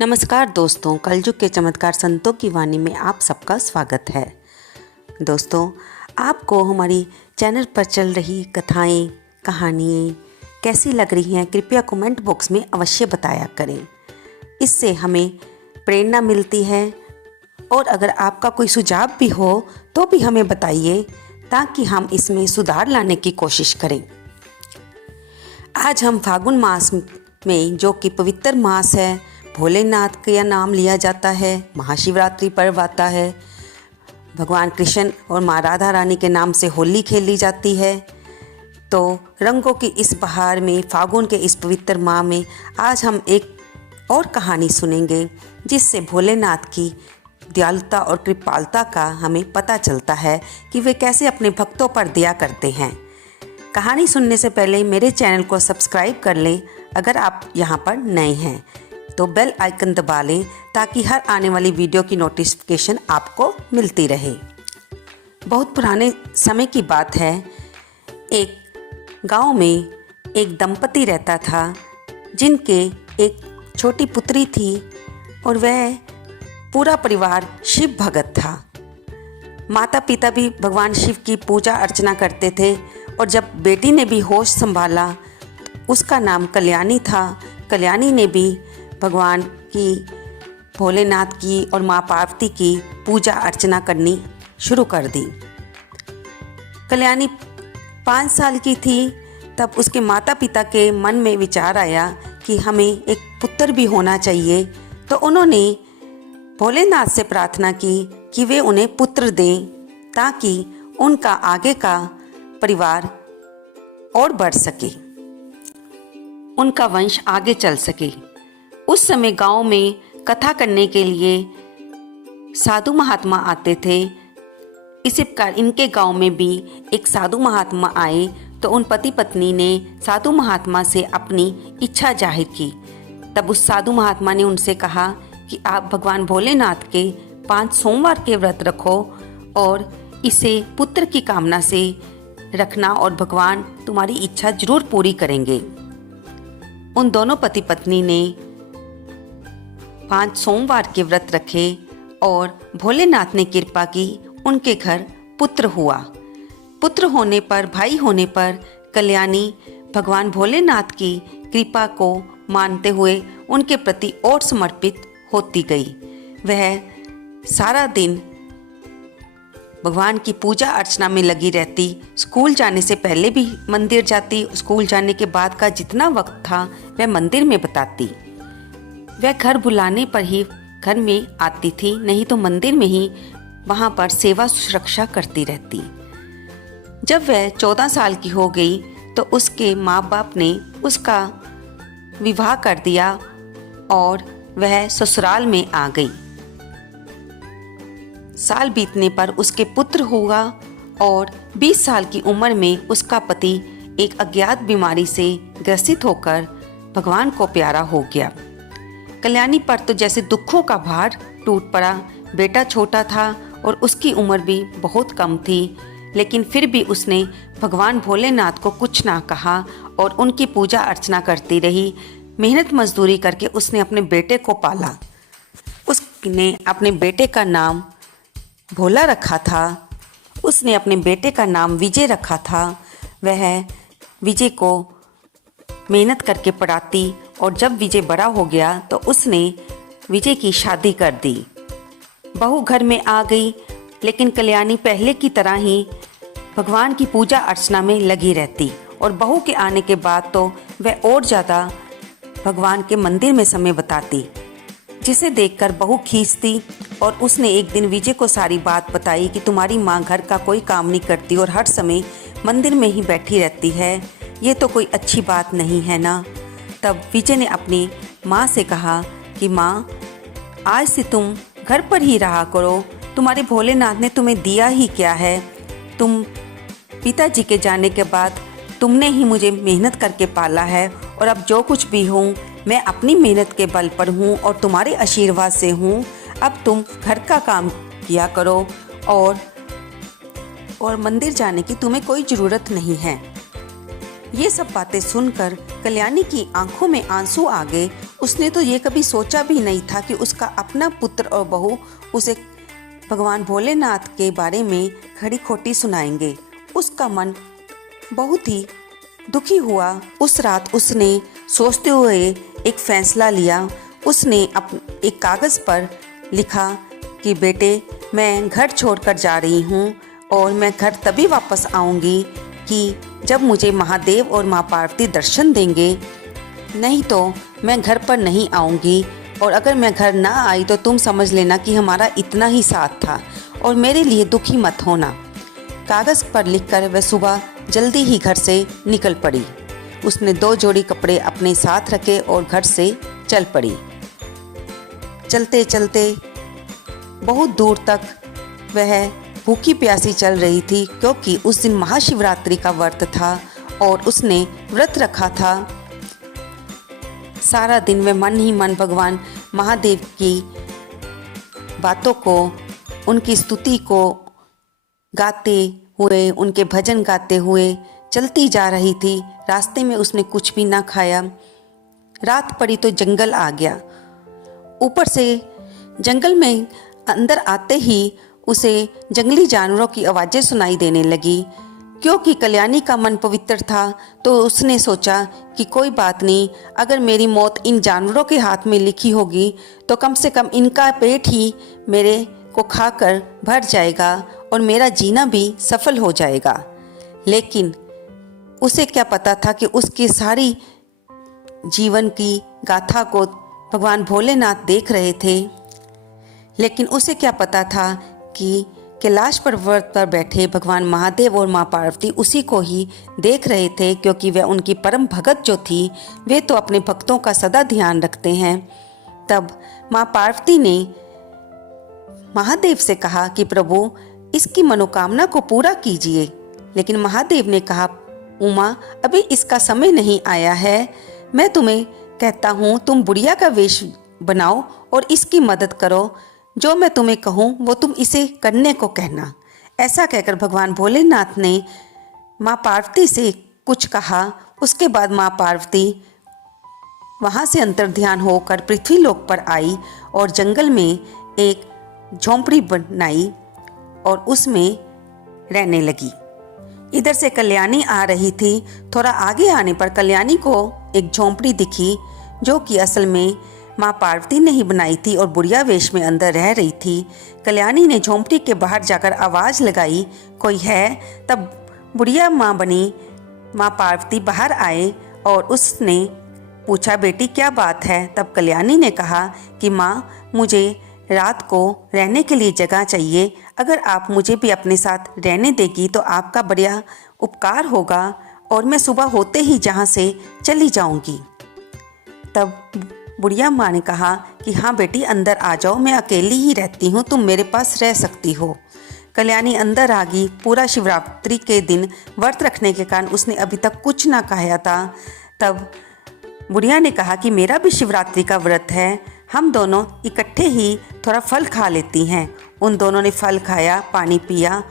नमस्कार दोस्तों, कलयुग के चमत्कार संतों की वाणी में आप सबका स्वागत है। दोस्तों, आपको हमारी चैनल पर चल रही कथाएं, कहानियाँ कैसी लग रही हैं, कृपया कमेंट बॉक्स में अवश्य बताया करें। इससे हमें प्रेरणा मिलती है और अगर आपका कोई सुझाव भी हो तो भी हमें बताइए ताकि हम इसमें सुधार लाने की कोशिश करें। आज हम फागुन मास में, जो कि पवित्र मास है, भोलेनाथ का नाम लिया जाता है, महाशिवरात्रि पर्व आता है, भगवान कृष्ण और माँ राधा रानी के नाम से होली खेली जाती है। तो रंगों की इस बहार में, फागुन के इस पवित्र माह में आज हम एक और कहानी सुनेंगे जिससे भोलेनाथ की दयालुता और कृपालुता का हमें पता चलता है कि वे कैसे अपने भक्तों पर दया करते हैं। कहानी सुनने से पहले मेरे चैनल को सब्सक्राइब कर लें अगर आप यहाँ पर नए हैं, तो बेल आइकन दबा लें ताकि हर आने वाली वीडियो की नोटिफिकेशन आपको मिलती रहे। बहुत पुराने समय की बात है। एक गांव में एक दंपति रहता था जिनके एक छोटी पुत्री थी और वह पूरा परिवार शिव भगत था। माता पिता भी भगवान शिव की पूजा अर्चना करते थे और जब बेटी ने भी होश संभाला, उसका नाम कल्याणी था। कल्याणी ने भी भगवान की, भोलेनाथ की और माँ पार्वती की पूजा अर्चना करनी शुरू कर दी। कल्याणी 5 साल की थी तब उसके माता पिता के मन में विचार आया कि हमें एक पुत्र भी होना चाहिए। तो उन्होंने भोलेनाथ से प्रार्थना की कि वे उन्हें पुत्र दें ताकि उनका आगे का परिवार और बढ़ सके, उनका वंश आगे चल सके। उस समय गांव में कथा करने के लिए साधु महात्मा आते थे। इसी प्रकार इनके गांव में भी एक साधु महात्मा आए तो उन पति पत्नी ने साधु महात्मा से अपनी इच्छा जाहिर की। तब उस साधु महात्मा ने उनसे कहा कि आप भगवान भोलेनाथ के 5 सोमवार के व्रत रखो और इसे पुत्र की कामना से रखना और भगवान तुम्हारी इच्छा जरूर पूरी करेंगे। उन दोनों पति पत्नी ने 5 सोमवार के व्रत रखे और भोलेनाथ ने कृपा की, उनके घर पुत्र हुआ। पुत्र होने पर, भाई होने पर कल्याणी भगवान भोलेनाथ की कृपा को मानते हुए उनके प्रति और समर्पित होती गई। वह सारा दिन भगवान की पूजा अर्चना में लगी रहती। स्कूल जाने से पहले भी मंदिर जाती, स्कूल जाने के बाद का जितना वक्त था वह मंदिर में बिताती। वह घर बुलाने पर ही घर में आती थी, नहीं तो मंदिर में ही वहाँ पर सेवा सुरक्षा करती रहती। जब वह 14 साल की हो गई तो उसके माँ बाप ने उसका विवाह कर दिया और वह ससुराल में आ गई। साल बीतने पर उसके पुत्र हुआ और 20 साल की उम्र में उसका पति एक अज्ञात बीमारी से ग्रसित होकर भगवान को प्यारा हो गया। कल्याणी पर तो जैसे दुखों का भार टूट पड़ा। बेटा छोटा था और उसकी उम्र भी बहुत कम थी, लेकिन फिर भी उसने भगवान भोलेनाथ को कुछ ना कहा और उनकी पूजा अर्चना करती रही। मेहनत मजदूरी करके उसने अपने बेटे को पाला। उसने अपने बेटे का नाम भोला रखा था। उसने अपने बेटे का नाम विजय रखा था। वह विजय को मेहनत करके पढ़ाती और जब विजय बड़ा हो गया तो उसने विजय की शादी कर दी। बहू घर में आ गई, लेकिन कल्याणी पहले की तरह ही भगवान की पूजा अर्चना में लगी रहती और बहू के आने के बाद तो वह और ज़्यादा भगवान के मंदिर में समय बिताती, जिसे देखकर बहू खींचती। और उसने एक दिन विजय को सारी बात बताई कि तुम्हारी माँ घर का कोई काम नहीं करती और हर समय मंदिर में ही बैठी रहती है, ये तो कोई अच्छी बात नहीं है ना। तब विजय ने अपनी माँ से कहा कि माँ, आज से तुम घर पर ही रहा करो, तुम्हारे भोलेनाथ ने तुम्हें दिया ही क्या है। तुम पिताजी के जाने के बाद तुमने ही मुझे मेहनत करके पाला है और अब जो कुछ भी हूँ मैं अपनी मेहनत के बल पर हूँ और तुम्हारे आशीर्वाद से हूँ। अब तुम घर का काम किया करो और मंदिर जाने की तुम्हें कोई ज़रूरत नहीं है। ये सब बातें सुनकर कल्याणी की आंखों में आंसू आ गए उसने तो ये कभी सोचा भी नहीं था कि उसका अपना पुत्र और बहू उसे भगवान भोलेनाथ के बारे में खड़ी खोटी सुनाएंगे। उसका मन बहुत ही दुखी हुआ। उस रात उसने सोचते हुए एक फैसला लिया। उसने एक कागज़ पर लिखा कि बेटे, मैं घर छोड़कर जा रही हूँ और मैं घर तभी वापस आऊँगी कि जब मुझे महादेव और माँ पार्वती दर्शन देंगे, नहीं तो मैं घर पर नहीं आऊँगी। और अगर मैं घर ना आई तो तुम समझ लेना कि हमारा इतना ही साथ था और मेरे लिए दुखी मत होना। कागज़ पर लिखकर वह सुबह जल्दी ही घर से निकल पड़ी। उसने 2 जोड़ी कपड़े अपने साथ रखे और घर से चल पड़ी। चलते चलते बहुत दूर तक वह भूखी प्यासी चल रही थी, क्योंकि उस दिन महाशिवरात्रि का व्रत था और उसने व्रत रखा था। सारा दिन वह मन ही मन भगवान महादेव की बातों को, उनकी स्तुति को गाते हुए, उनके भजन गाते हुए चलती जा रही थी। रास्ते में उसने कुछ भी ना खाया। रात पड़ी तो जंगल आ गया। ऊपर से जंगल में अंदर आते ही उसे जंगली जानवरों की आवाज़ें सुनाई देने लगी। क्योंकि कल्याणी का मन पवित्र था तो उसने सोचा कि कोई बात नहीं, अगर मेरी मौत इन जानवरों के हाथ में लिखी होगी तो कम से कम इनका पेट ही मेरे को खाकर भर जाएगा और मेरा जीना भी सफल हो जाएगा। लेकिन उसे क्या पता था कि उसकी सारी जीवन की गाथा को भगवान भोलेनाथ देख रहे थे। लेकिन उसे क्या पता था कि कैलाश पर्वत पर बैठे भगवान महादेव और माँ पार्वती उसी को ही देख रहे थे, क्योंकि वह उनकी परम भगत जो थी, वे तो अपने भक्तों का सदा ध्यान रखते हैं। तब माँ पार्वती ने महादेव से कहा कि प्रभु, इसकी मनोकामना को पूरा कीजिए। लेकिन महादेव ने कहा, उमा, अभी इसका समय नहीं आया है। मैं तुम्हें कहता हूँ तुम बुढ़िया का वेश बनाओ और इसकी मदद करो। जो मैं तुम्हें कहूँ वो तुम इसे करने को कहना। ऐसा कहकर भगवान भोलेनाथ ने माँ पार्वती से कुछ कहा। उसके बाद माँ पार्वती वहाँ से अंतर्ध्यान होकर पृथ्वी लोक पर आई और जंगल में एक झोंपड़ी बनाई और उसमें रहने लगी। इधर से कल्याणी आ रही थी। थोड़ा आगे आने पर कल्याणी को एक झोंपड़ी दिखी, जो कि असल में माँ पार्वती ने ही बनाई थी और बुढ़िया वेश में अंदर रह रही थी। कल्याणी ने झोंपड़ी के बाहर जाकर आवाज़ लगाई, कोई है? तब बुढ़िया माँ बनी माँ पार्वती बाहर आए और उसने पूछा, बेटी क्या बात है? तब कल्याणी ने कहा कि माँ, मुझे रात को रहने के लिए जगह चाहिए। अगर आप मुझे भी अपने साथ रहने देगी तो आपका बड़ा उपकार होगा और मैं सुबह होते ही जहाँ से चली जाऊँगी। तब बुढ़िया माँ ने कहा कि हाँ बेटी, अंदर आ जाओ, मैं अकेली ही रहती हूँ, तुम मेरे पास रह सकती हो। कल्याणी अंदर आ गई। पूरा शिवरात्रि के दिन व्रत रखने के कारण उसने अभी तक कुछ ना खाया था। तब बुढ़िया ने कहा कि मेरा भी शिवरात्रि का व्रत है, हम दोनों इकट्ठे ही थोड़ा फल खा लेती हैं। उन दोनों ने फल खाया, पानी पिया,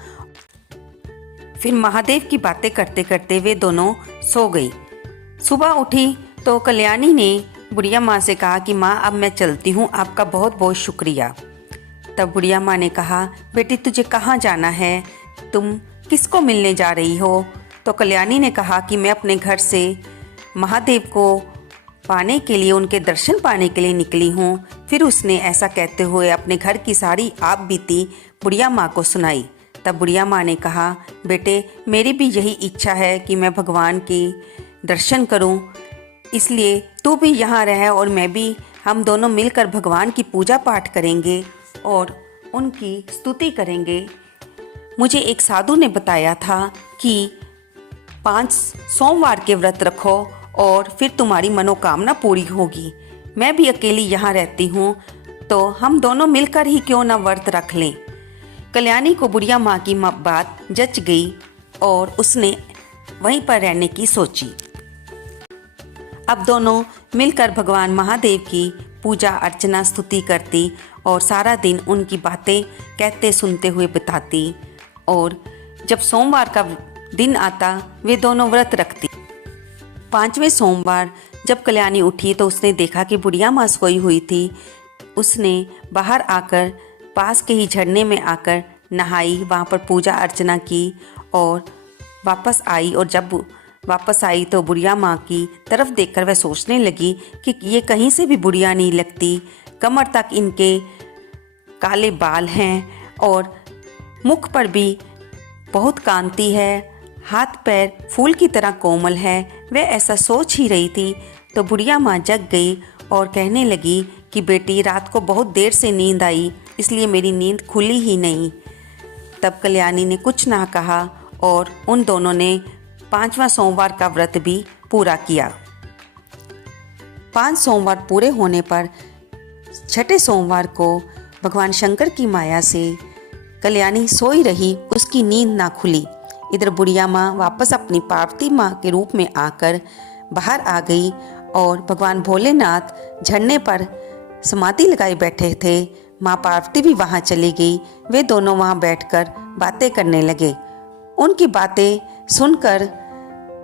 फिर महादेव की बातें करते करते वे दोनों सो गई। सुबह उठी तो कल्याणी ने बुढ़िया माँ से कहा कि माँ, अब मैं चलती हूँ, आपका बहुत बहुत शुक्रिया। तब बुढ़िया माँ ने कहा, बेटी तुझे कहाँ जाना है? तुम किसको मिलने जा रही हो? तो कल्याणी ने कहा कि मैं अपने घर से महादेव को पाने के लिए, उनके दर्शन पाने के लिए निकली हूँ। फिर उसने ऐसा कहते हुए अपने घर की सारी आप बीती बुढ़िया माँ को सुनाई। तब बुढ़िया माँ ने कहा, बेटे मेरी भी यही इच्छा है कि मैं भगवान की दर्शन करूँ, इसलिए तू भी यहाँ रह और मैं भी, हम दोनों मिलकर भगवान की पूजा पाठ करेंगे और उनकी स्तुति करेंगे। मुझे एक साधु ने बताया था कि 5 सोमवार के व्रत रखो और फिर तुम्हारी मनोकामना पूरी होगी। मैं भी अकेली यहाँ रहती हूँ, तो हम दोनों मिलकर ही क्यों ना व्रत रख लें। कल्याणी को बुढ़िया माँ की बात जच गई और उसने वहीं पर रहने की सोची। अब दोनों मिलकर भगवान महादेव की पूजा अर्चना स्तुति करती और सारा दिन उनकी बातें कहते सुनते हुए बिताती। और जब सोमवार का दिन आता वे दोनों व्रत रखती। 5वें सोमवार जब कल्याणी उठी तो उसने देखा कि बुढ़िया माँ सोई हुई थी। उसने बाहर आकर पास के ही झरने में आकर नहाई, वहाँ पर पूजा अर्चना की और वापस आई। और जब वापस आई तो बुढ़िया माँ की तरफ देखकर वह सोचने लगी कि ये कहीं से भी बुढ़िया नहीं लगती। कमर तक इनके काले बाल हैं और मुख पर भी बहुत कांति है, हाथ पैर फूल की तरह कोमल है। वह ऐसा सोच ही रही थी तो बुढ़िया माँ जग गई और कहने लगी कि बेटी, रात को बहुत देर से नींद आई, इसलिए मेरी नींद खुली ही नहीं। तब कल्याणी ने कुछ ना कहा और उन दोनों ने 5वां सोमवार का व्रत भी पूरा किया। 5 सोमवार पूरे होने पर 6ठे सोमवार को भगवान शंकर की माया से कल्याणी सोई रही, उसकी नींद ना खुली। इधर बुढ़िया माँ वापस अपनी पार्वती माँ के रूप में आकर बाहर आ गई और भगवान भोलेनाथ झरने पर समाधि लगाए बैठे थे। माँ पार्वती भी वहाँ चली गई। वे दोनों वहाँ बैठकर बातें करने लगे। उनकी बातें सुनकर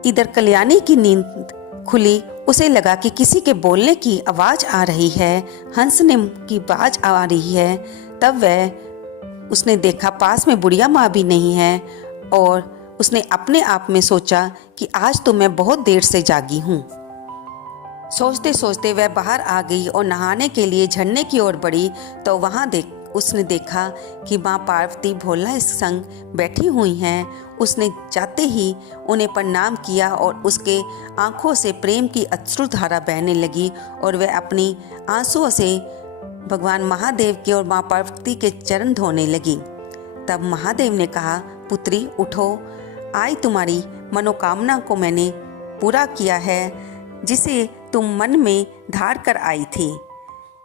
इधर कल्याणी की नींद खुली। उसे लगा कि किसी के बोलने की आवाज़ आ रही है, हंसने की आवाज़ आ रही है। तब उसने देखा पास में बुढ़िया माँ भी नहीं है और उसने अपने आप में सोचा कि आज तो मैं बहुत देर से जागी हूँ। सोचते सोचते वह बाहर आ गई और नहाने के लिए झरने की ओर बढ़ी तो वहाँ उसने देखा कि माँ पार्वती भोला संग बैठी हुई हैं। उसने जाते ही उन्हें प्रणाम किया और उसके आंखों से प्रेम की अश्रुधारा बहने लगी और वह अपनी आंसुओं से भगवान महादेव के और माँ पार्वती के चरण धोने लगी। तब महादेव ने कहा, पुत्री उठो, आज तुम्हारी मनोकामना को मैंने पूरा किया है जिसे तुम मन में धार कर आई थी।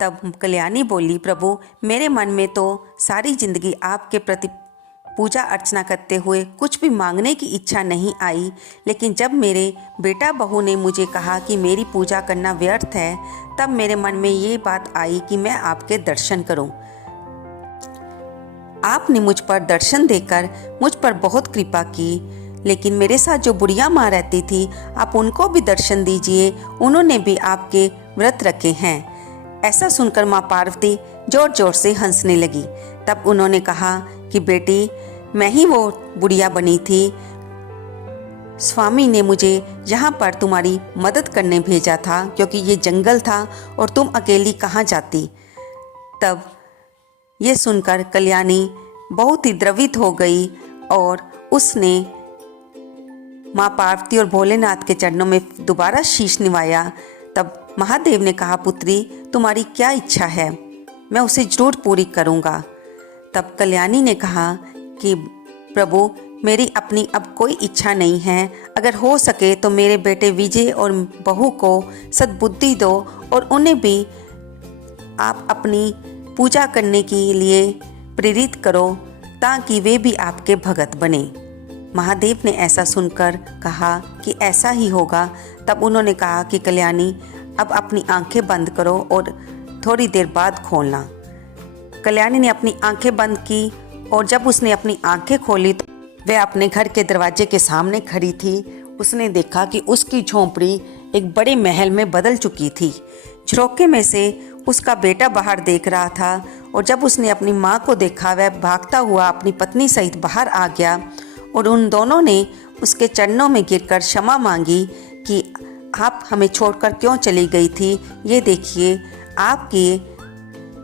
तब कल्याणी बोली, प्रभु, मेरे मन में तो सारी जिंदगी आपके प्रति पूजा अर्चना करते हुए कुछ भी मांगने की इच्छा नहीं आई, लेकिन जब मेरे बेटा बहू ने मुझे कहा कि मेरी पूजा करना व्यर्थ है, तब मेरे मन में ये बात आई कि मैं आपके दर्शन करूं। आपने मुझ पर दर्शन देकर मुझ पर बहुत कृपा की, लेकिन मेरे साथ जो बुढ़िया माँ रहती थी, आप उनको भी दर्शन दीजिए, उन्होंने भी आपके व्रत रखे हैं। ऐसा सुनकर माँ पार्वती जोर जोर से हंसने लगी। तब उन्होंने कहा कि बेटी, मैं ही वो बुढ़िया बनी थी। स्वामी ने मुझे यहाँ पर तुम्हारी मदद करने भेजा था, क्योंकि ये जंगल था और तुम अकेली कहाँ जाती। तब ये सुनकर कल्याणी बहुत ही द्रवित हो गई और उसने माँ पार्वती और भोलेनाथ के चरणों में दोबारा शीश निवाया। तब महादेव ने कहा, पुत्री, तुम्हारी क्या इच्छा है, मैं उसे जरूर पूरी करूँगा। तब कल्याणी ने कहा कि प्रभु, मेरी अपनी अब कोई इच्छा नहीं है। अगर हो सके तो मेरे बेटे विजय और बहू को सद्बुद्धि दो और उन्हें भी आप अपनी पूजा करने के लिए प्रेरित करो ताकि वे भी आपके भगत बने। महादेव ने ऐसा सुनकर कहा कि ऐसा ही होगा। तब उन्होंने कहा कि कल्याणी, अब अपनी आंखें बंद करो और थोड़ी देर बाद खोलना। कल्याणी ने अपनी आंखें बंद की और जब उसने अपनी आंखें खोली तो वह अपने घर के दरवाजे के सामने खड़ी थी। उसने देखा कि उसकी झोंपड़ी एक बड़े महल में बदल चुकी थी। झरोखे में से उसका बेटा बाहर देख रहा था और जब उसने अपनी माँ को देखा, वह भागता हुआ अपनी पत्नी सहित बाहर आ गया और उन दोनों ने उसके चरणों में गिरकर क्षमा मांगी कि आप हमें छोड़कर क्यों चली गई थी। ये देखिए, आपकी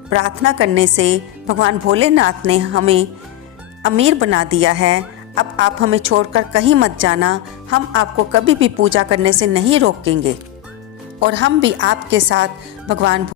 प्रार्थना करने से भगवान भोलेनाथ ने हमें अमीर बना दिया है। अब आप हमें छोड़कर कहीं मत जाना, हम आपको कभी भी पूजा करने से नहीं रोकेंगे और हम भी आपके साथ भगवान